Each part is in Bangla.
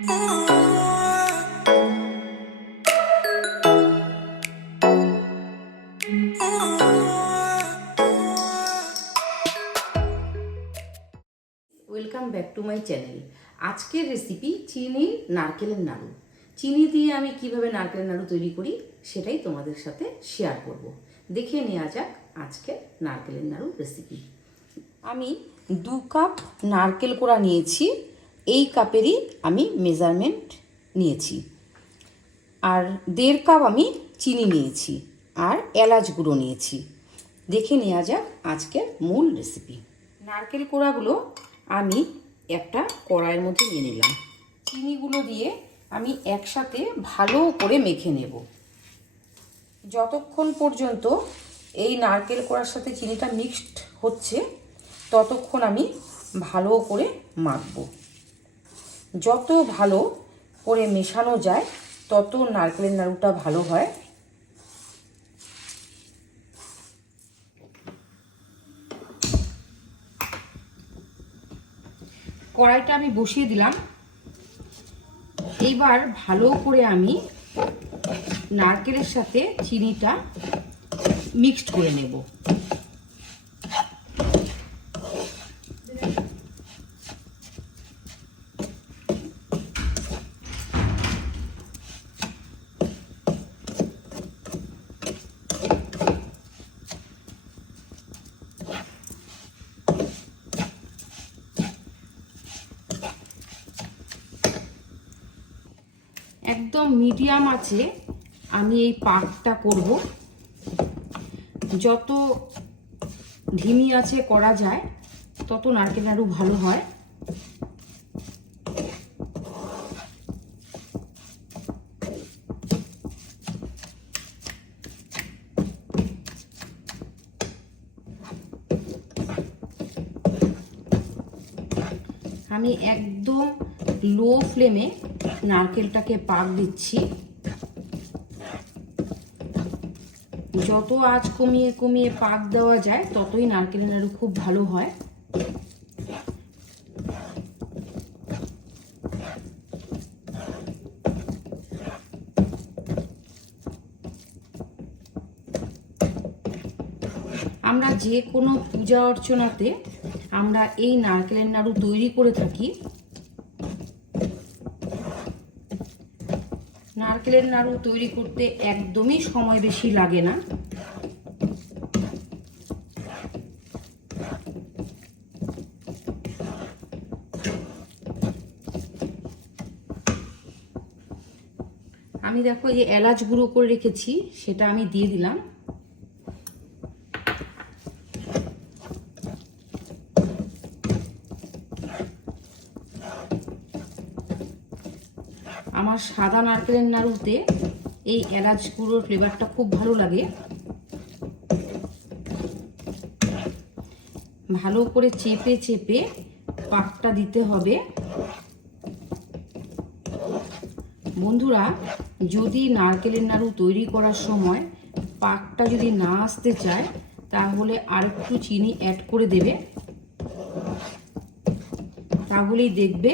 Welcome back to my channel. আজকের রেসিপি চিনির নারকেলের নাড়ু। চিনি দিয়ে আমি কিভাবে নারকেলের নাড়ু তৈরি করি সেটাই তোমাদের সাথে শেয়ার করব। দেখে নেওয়া যাক আজকের নারকেলের নাড়ু রেসিপি। আমি 2 কাপ নারকেল কোড়া নিয়েছি, এই কাপেরই আমি মেজারমেন্ট নিয়েছি। আর 1.5 কাপ আমি চিনি নিয়েছি, আর এলাচ গুঁড়ো নিয়েছি। দেখে নেওয়া যাক আজকের মূল রেসিপি। নারকেল কোড়াগুলো আমি একটা কড়াইয়ের মধ্যে নিয়ে নিলাম। চিনিগুলো দিয়ে আমি একসাথে ভালো করে মেখে নেব। যতক্ষণ পর্যন্ত এই নারকেল কোড়ার সাথে চিনিটা মিক্সড হচ্ছে ততক্ষণ আমি ভালো করে মাখব। যত ভালো করে মেশানো যায় তত নারকেলের নাড়ুটা ভালো হয়। কড়াইটা আমি বসিয়ে দিলাম। এইবার ভালো করে আমি নারকেলের সাথে চিনিটা মিক্সড করে নেব। একদম মিডিয়াম আছে আমি এই পাকটা করব। যত ধিমি আছে করা যায় তত নারকেল নাড়ু ভালো হয়। আমি একদম লো ফ্লেমে নারকেলটাকে পাক দিচ্ছি। যত আঁচ কমিয়ে কমিয়ে পাক দেওয়া যায় ততই নারকেলের নাড়ু খুব ভালো হয়। আমরা যে কোনো পূজা অর্চনাতে আমরা এই নারকেলের নাড়ু তৈরি করে থাকি। নারকেলের নাড়ু তৈরি করতে একদমই সময় বেশি লাগে না। আমি দেখো এই এলাচ গুঁড়ো করে রেখেছি, সেটা আমি দিয়ে দিলাম। আমার সাদা নারকেলের নাড়ুতে এই এলাচ গুঁড়োর ফ্লেভারটা খুব ভালো লাগে। ভালো করে চেপে চেপে পাকটা দিতে হবে। বন্ধুরা, যদি নারকেলের নাড়ু তৈরি করার সময় পাকটা যদি না আসতে চায় তাহলে আরেকটু চিনি অ্যাড করে দেবে, তাহলেই দেখবে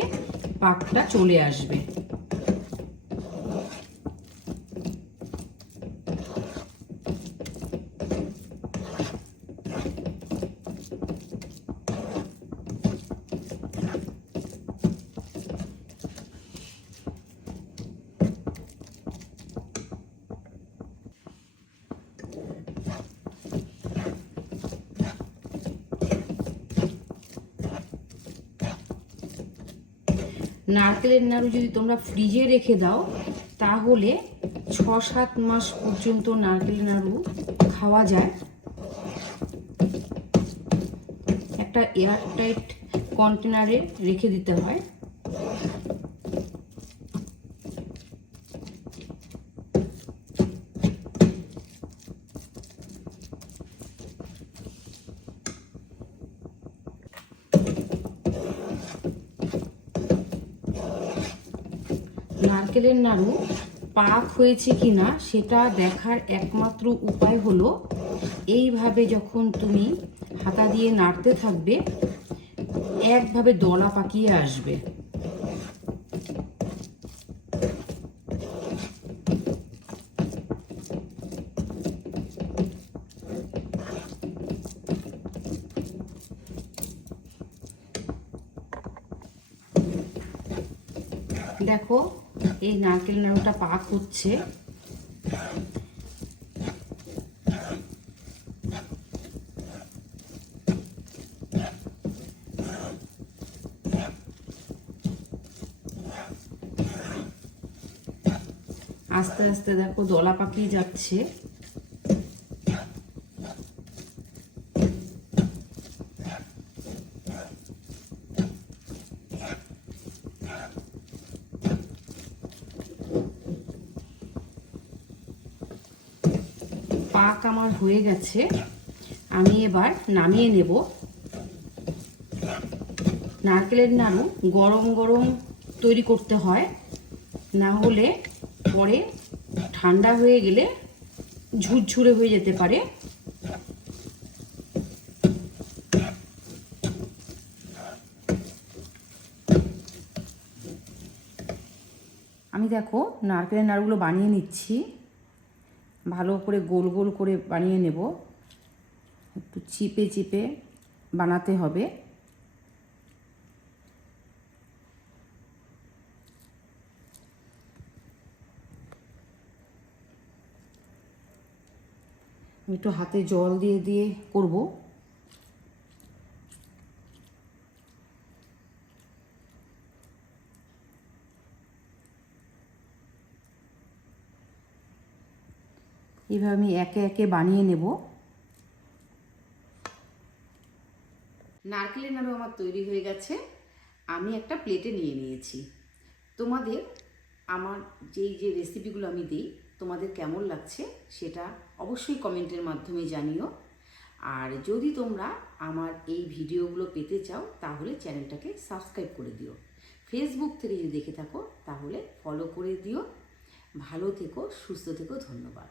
পাকটা চলে আসবে। নারকেলের নাড়ু যদি তোমরা ফ্রিজে রেখে দাও তাহলে 6-7 মাস পর্যন্ত নারকেলের নাড়ু খাওয়া যায়। একটা এয়ারটাইট কন্টেনারে রেখে দিতে হয়। নারকেলের নাড়ু পাক হয়েছে কিনা সেটা দেখার একমাত্র উপায় হলো এইভাবে যখন তুমি হাতা দিয়ে নাড়তে থাকবে একভাবে দলা পাকিয়ে আসবে। দেখো এই নারকেল নাড়ুটা পাক হচ্ছে। আস্তে আস্তে দেখো দলা পাকিয়ে যাচ্ছে। পাক আমার হয়ে গেছে, আমি এবার নামিয়ে নেব। নারকেলের নাড়ু গরম গরম তৈরি করতে হয়, না হলে পরে ঠান্ডা হয়ে গেলে ঝুরঝুরে হয়ে যেতে পারে। আমি দেখো নারকেলের নাড়ুগুলো বানিয়ে নিচ্ছি, ভালো করে গোল গোল করে বানিয়ে নেব, একটু চিপে চিপে বানাতে হবে। একটু হাতে জল দিয়ে দিয়ে করব। এইভাবে আমি একে একে বানিয়ে নেব। নারকেলের নাড়ু আমার তৈরি হয়ে গেছে, আমি একটা প্লেটে নিয়ে নিয়েছি। তোমাদের আমার যে রেসিপিগুলো আমি দিই তোমাদের কেমন লাগছে সেটা অবশ্যই কমেন্টের মাধ্যমে জানিও। আর যদি তোমরা আমার এই ভিডিওগুলো পেতে চাও তাহলে চ্যানেলটাকে সাবস্ক্রাইব করে দিও। ফেসবুক থেকে যদি দেখে থাকো তাহলে ফলো করে দিও। ভালো থেকো, সুস্থ থেকো, ধন্যবাদ।